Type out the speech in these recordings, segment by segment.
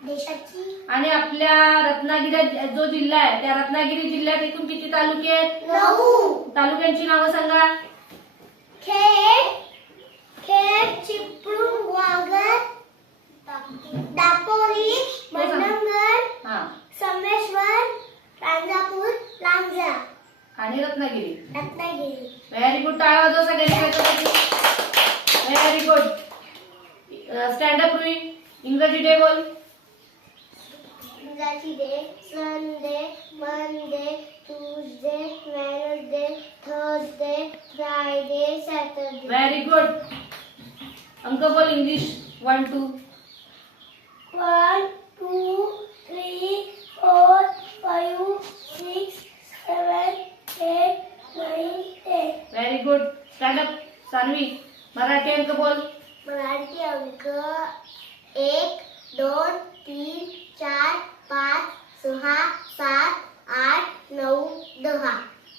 देशाची। आणि आपल्या रत्नागिरी जो जिल्हा आहे त्या रत्नागिरी जिल्ह्यात एकूण किती तालुके आहेत? 9। तालुक्यांची नावं सांगा। खेड, चिपळूण, वाघर, दापोली, मंडणगड, संगमेश्वर, राजापूर, लांजा आणि रत्नागिरी। रत्नागिरी। व्हेरी गुड, टाळ्या वाजवा सगळ्यांनी। Very good. Stand up Rui, इंग्रजी डे बोल। इंग्रजी day, Sunday, Monday, Tuesday, Wednesday, Thursday, Friday, Saturday. Very good. अंक बोल English 1 2। 1 2 3 4 5 6 7 8 9 10। Very good. Stand up Sanvi, Marathi अंक बोल। मराठी अंक 1 2 3 4 5 6 7 8 9 10।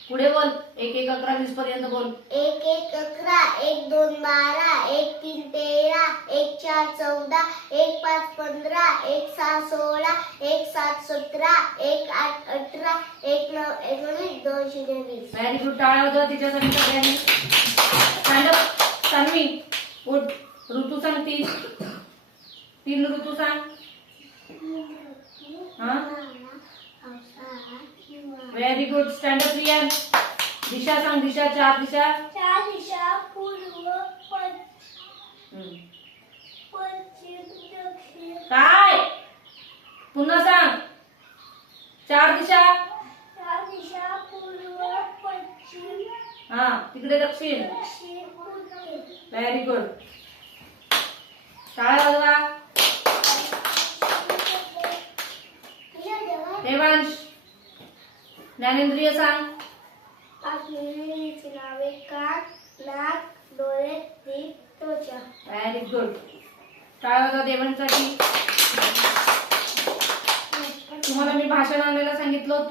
पुढे बोल, 1 1 11 20 पर्यंत बोल। 1 1 11, 1 2 12, 1 3 13, 1 4 14, 1 5 15, 1 6 16, 1 7 17, 1 8 18, 1 9 19, 2 0 20। व्हेरी गुड, टाळ्या वाजवा तिच्यासाठी सगळ्यांनी। स्टँड अप सानवी, उठ। ऋतू सांग 3 ऋतू सांग। Very good. Stand up Riyan, Disha सांग। दिशा 4 दिशा। 4 दिशा, पूर्व, पश्चिम, दक्षिण। काय? पुन्हा सांग। 4 दिशा। 4 दिशा, पूर्व, पश्चिम, तिकडे दक्षिण। उत्तर। व्हेरी गुड, टाळ्या वाजवा। देवांश, ज्ञानेंद्रिय सांग। इंद्रियांची नावे कान, नाक, डोळे, जीभ, त्वचा। व्हेरी गुड, टाळ्या वाजवा देवांसाठी। तुम्हाला मी भाषण आणायला सांगितलं होतं।